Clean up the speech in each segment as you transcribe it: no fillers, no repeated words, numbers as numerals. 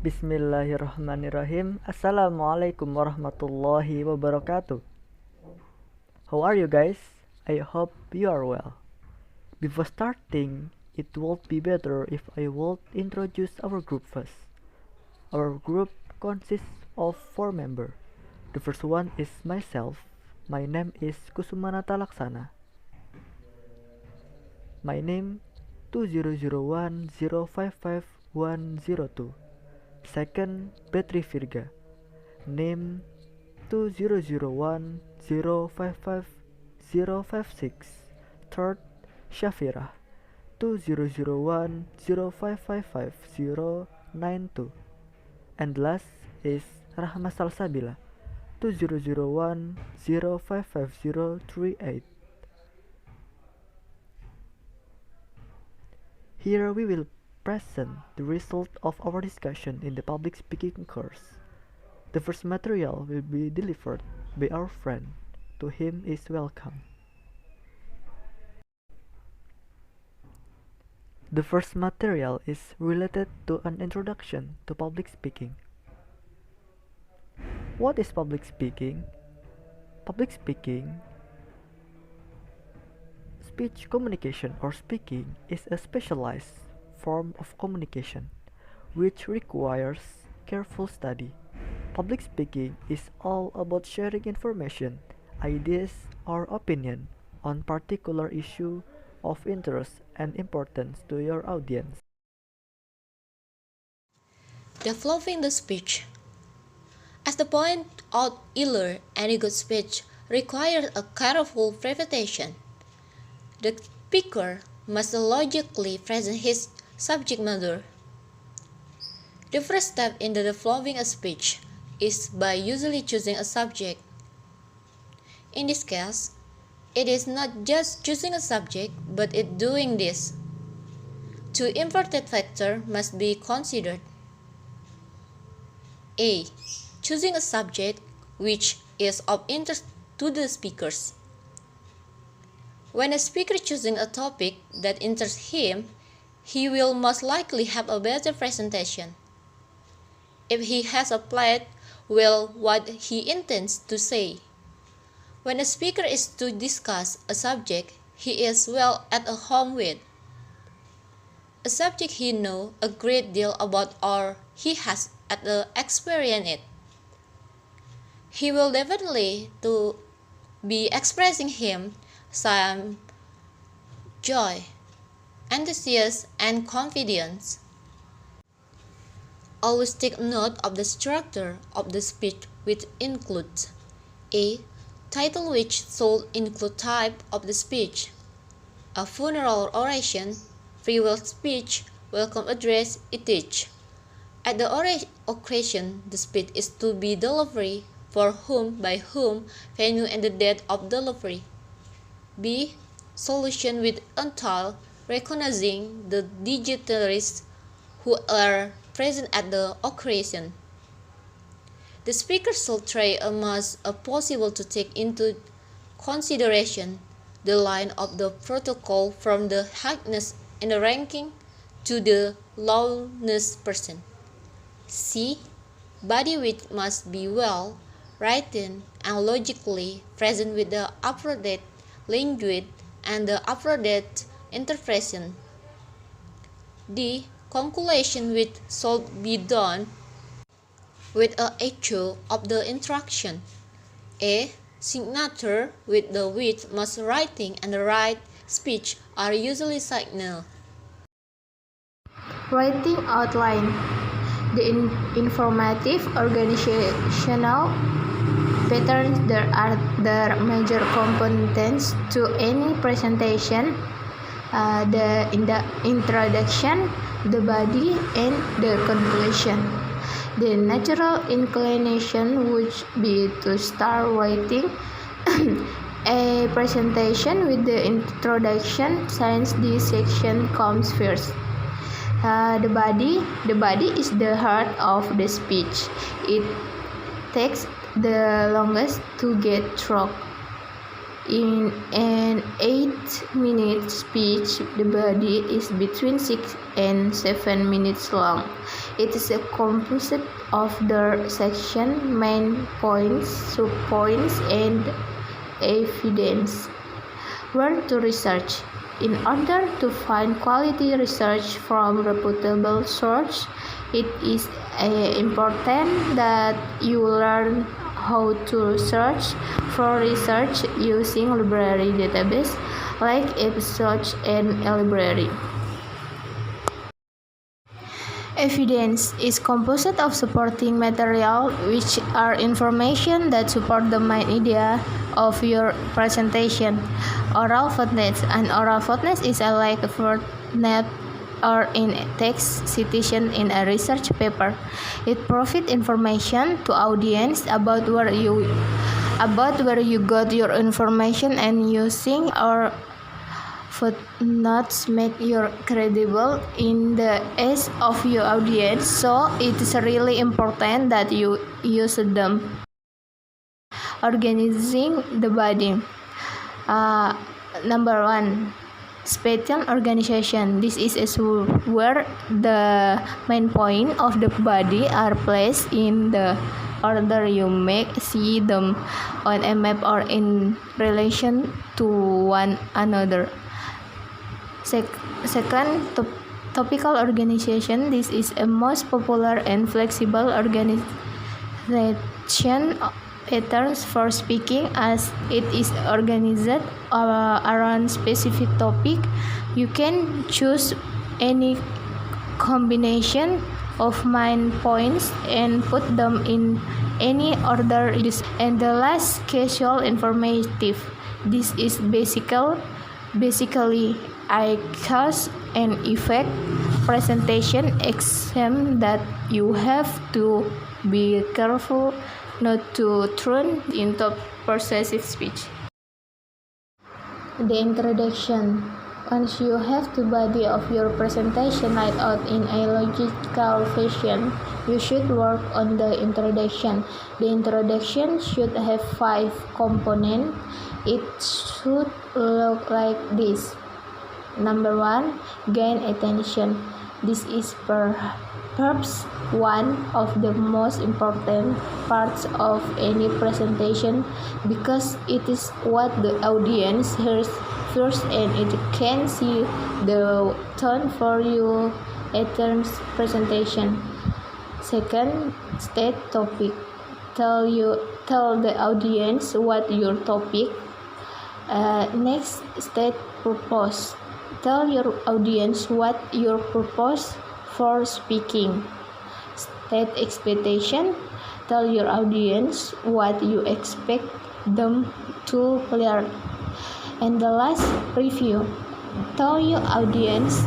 Bismillahirrahmanirrahim. Assalamualaikum warahmatullahi wabarakatuh. How are you guys? I hope you are well. Before starting, it would be better if I would introduce our group first. Our group consists of 4 members. The first one is myself. My name is Kusuma Nata Laksana. My name 2001055102. Second, Betri Virga. Name 2001055056. Third, Syafirah. 200105559092. And last is Rahma Salsabila. 2001055038. Here we will present the result of our discussion in the public speaking course. The first material will be delivered by our friend. To him is welcome. The first material is related to an introduction to public speaking. What is public speaking? Public speaking, speech communication or speaking, is a specialized form of communication which requires careful study. Public speaking is all about sharing information, ideas, or opinion on particular issue of interest and importance to your audience. Developing the speech. As the point out earlier, any good speech requires a careful preparation. The speaker must logically present his subject matter. The first step in developing a speech is by usually choosing a subject. In this case, it is not just choosing a subject, but it doing this. Two important factors must be considered. A. Choosing a subject which is of interest to the speakers. When a speaker choosing a topic that interests him, he will most likely have a better presentation. If he has applied well what he intends to say. When a speaker is to discuss a subject he is well at home with, a subject he knows a great deal about or he has experienced it, he will definitely to be expressing him some joy, enthusiasm, and confidence. Always take note of the structure of the speech, which includes a title, which should include type of the speech, a funeral oration, farewell speech, welcome address, etc. At the occasion, the speech is to be delivered for whom, by whom, venue, and the date of delivery. B. Solution with entail recognizing the dignitaries who are present at the occasion. The speaker should try as much as possible to take into consideration the line of the protocol from the highest in the ranking to the lowest person. C. Body which must be well written and logically present with the appropriate language and the appropriate interpretation. D. Conclusion which should be done with a echo of the instruction. A. Signature with the which most writing and the right speech are usually signal. Writing outline. The informative organizational patterns there are the major components to any presentation, the introduction, the body, and the conclusion. The natural inclination would be to start writing a presentation with the introduction, since this section comes first. The body is the heart of the speech. It takes the longest to get through. In an 8-minute speech, the body is between 6 and 7 minutes long. It is composed of the section, main points, subpoints, and evidence. Where to research? In order to find quality research from reputable sources, it is important that you learn how to search for research using library database like Episodes and library. Evidence is composed of supporting material, which are information that support the main idea of your presentation. Oral footnotes. An oral footnote is like a footnote or in text citation in a research paper. It provides information to audience about where you got your information, and using or footnotes make you credible in the eyes of your audience, so it is really important that you use them. Organizing the body. Number 1. Spatial organization. This is where the main point of the body are placed in the order you may see them on a map or in relation to one another. Second, topical organization. This is a most popular and flexible organization patterns for speaking, as it is organized around specific topic. You can choose any combination of main points and put them in any order. And the last, casual informative. This is basically a cause and effect presentation, except that you have to be careful not to turn into persuasive speech. The introduction. Once you have the body of your presentation laid out in a logical fashion, you should work on the introduction. The introduction should have 5 components. It should look like this. Number 1, gain attention. This is perhaps one of the most important parts of any presentation, because it is what the audience hears first, and it can see the tone for your presentation. Second, state topic. Tell the audience what your topic. Next, state purpose. Tell your audience what your purpose for speaking. State expectation. Tell your audience what you expect them to learn. And the last, review. Tell your audience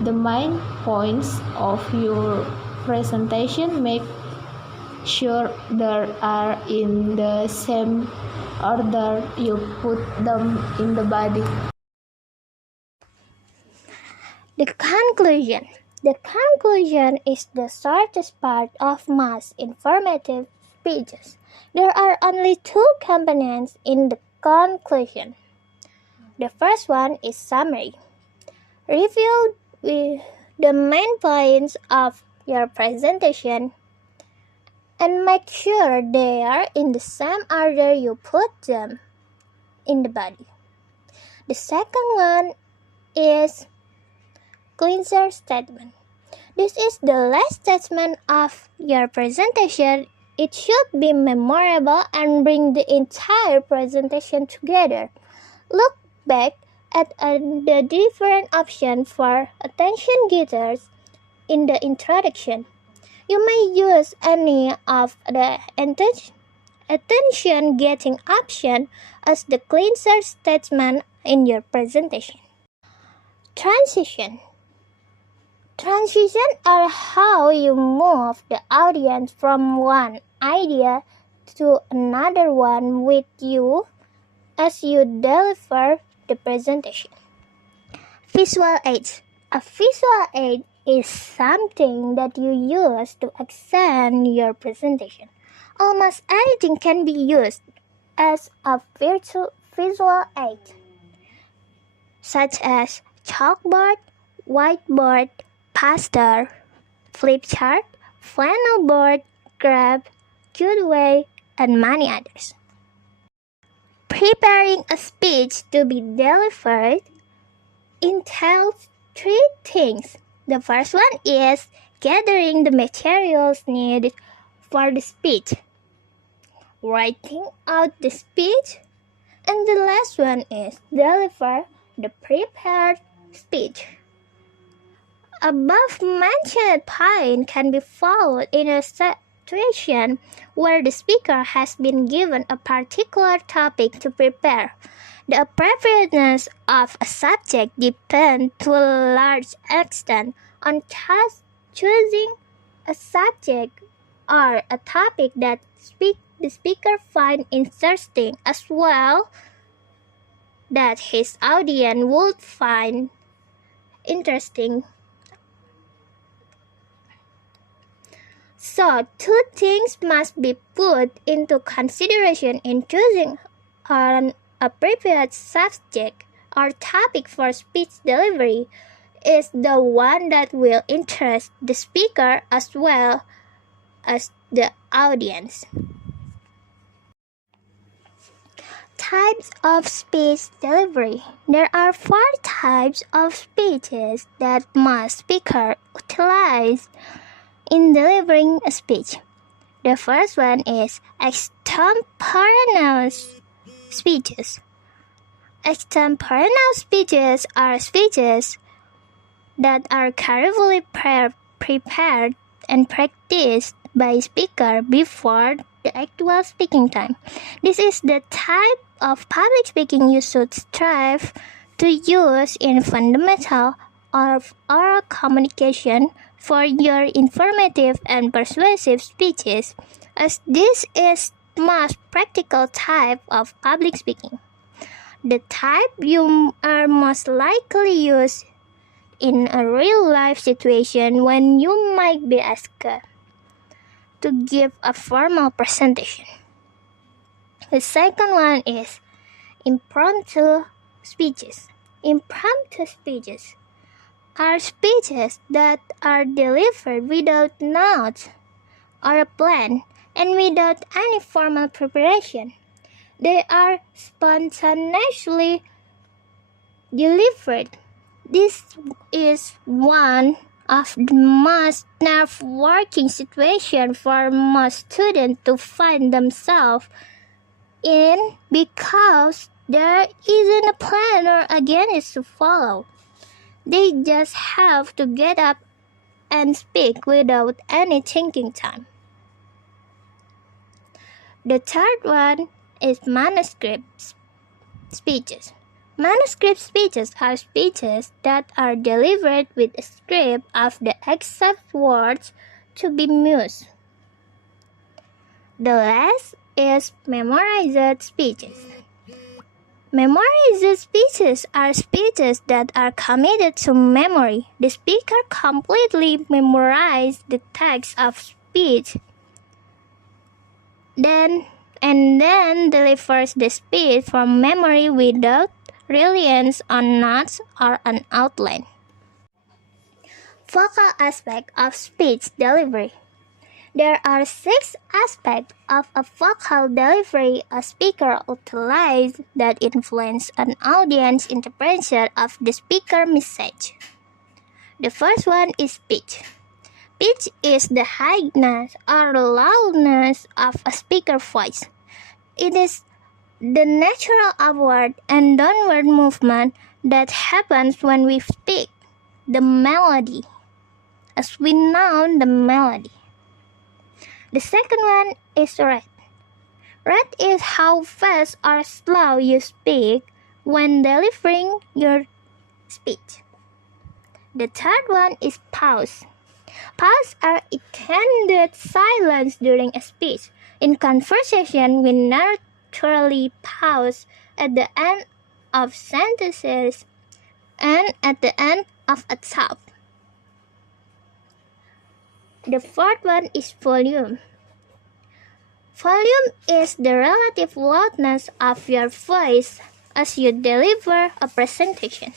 the main points of your presentation. Make sure they are in the same order you put them in the body. The conclusion. The conclusion is the shortest part of most informative speeches. There are only 2 components in the conclusion. The first one is summary. Review the main points of your presentation and make sure they are in the same order you put them in the body. The second one is cleanser statement. This is the last statement of your presentation. It should be memorable and bring the entire presentation together. Look back at the different options for attention getters in the introduction. You may use any of the attention-getting option as the cleanser statement in your presentation. Transition. Transitions are how you move the audience from one idea to another one with you as you deliver the presentation. Visual aids. A visual aid is something that you use to accent your presentation. Almost anything can be used as a visual aids, such as chalkboard, whiteboard, poster, flip chart, flannel board, graph, Goodway, and many others. Preparing a speech to be delivered entails three things. The first one is gathering the materials needed for the speech, writing out the speech, and the last one is deliver the prepared speech. Above mentioned point can be followed in a situation where the speaker has been given a particular topic to prepare. The appropriateness of a subject depends to a large extent on just choosing a subject or a topic that the speaker finds interesting, as well that his audience would find interesting. So, two things must be put into consideration in choosing an appropriate subject or topic for speech delivery is the one that will interest the speaker as well as the audience. Types of speech delivery. There are 4 types of speeches that most speakers utilize in delivering a speech. The first one is extemporaneous speeches. Extemporaneous speeches are speeches that are carefully prepared and practiced by speaker before the actual speaking time. This is the type of public speaking you should strive to use in fundamental of oral communication for your informative and persuasive speeches, as this is the most practical type of public speaking. The type you are most likely use in a real-life situation when you might be asked to give a formal presentation. The second one is impromptu speeches. Impromptu speeches are speeches that are delivered without notes or a plan and without any formal preparation. They are spontaneously delivered. This is one of the most nerve-wracking situations for most students to find themselves in because there isn't a plan or agenda to follow. They just have to get up and speak without any thinking time. The third one is manuscript speeches. Manuscript speeches are speeches that are delivered with a script of the exact words to be used. The last is memorized speeches. Memorized speeches are speeches that are committed to memory. The speaker completely memorizes the text of speech, then delivers the speech from memory without reliance on notes or an outline. Vocal aspect of speech delivery. There are 6 aspects of a vocal delivery a speaker utilizes that influence an audience interpretation of the speaker message. The first one is pitch. Pitch is the highness or loudness of a speaker's voice. It is the natural upward and downward movement that happens when we speak. The melody, as we know the melody. The second one is rate. Rate is how fast or slow you speak when delivering your speech. The third one is pause. Pause are extended silence during a speech. In conversation, we naturally pause at the end of sentences and at the end of a thought. The fourth one is volume. Volume is the relative loudness of your voice as you deliver a presentation.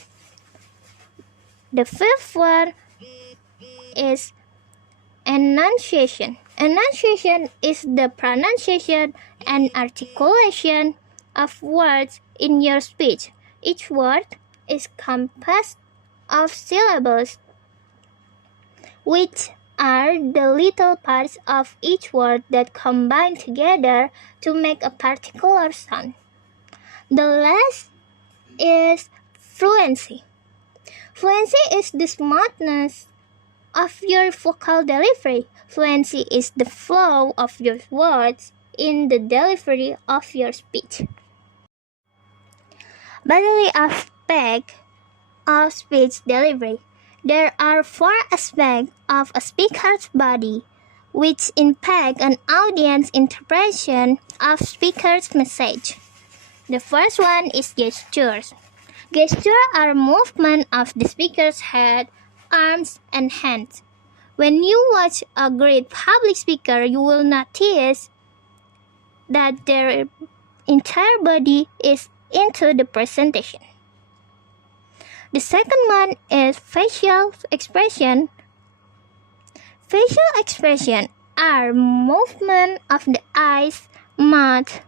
The fifth one is enunciation. Enunciation is the pronunciation and articulation of words in your speech. Each word is composed of syllables, which are the little parts of each word that combine together to make a particular sound. The last is fluency. Fluency is the smoothness of your vocal delivery. Fluency is the flow of your words in the delivery of your speech. Bodily aspect of speech delivery. There are 4 aspects of a speaker's body which impact an audience's interpretation of speaker's message. The first one is gestures. Gestures are movement of the speaker's head, arms, and hands. When you watch a great public speaker, you will notice that their entire body is into the presentation. The second one is facial expression. Facial expression are movement of the eyes, mouth,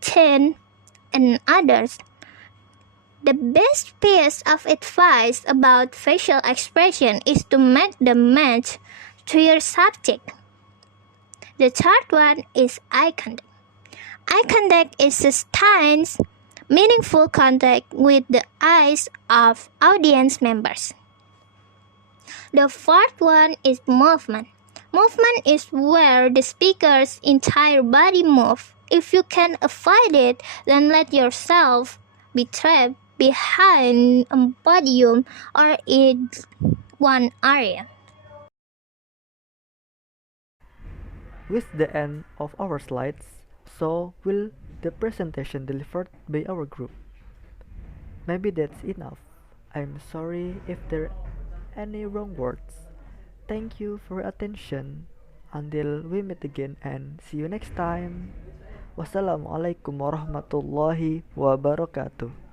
chin, and others. The best piece of advice about facial expression is to make them match to your subject. The third one is eye contact. Eye contact is sustained, meaningful contact with the eyes of audience members. The fourth one is movement. Movement is where the speaker's entire body moves. If you can avoid it, then let yourself be trapped behind a podium or in one area. With the end of our slides, so will the presentation delivered by our group. Maybe that's enough. I'm sorry if there are any wrong words. Thank you for your attention. Until we meet again and see you next time. Wassalamualaikum warahmatullahi wabarakatuh.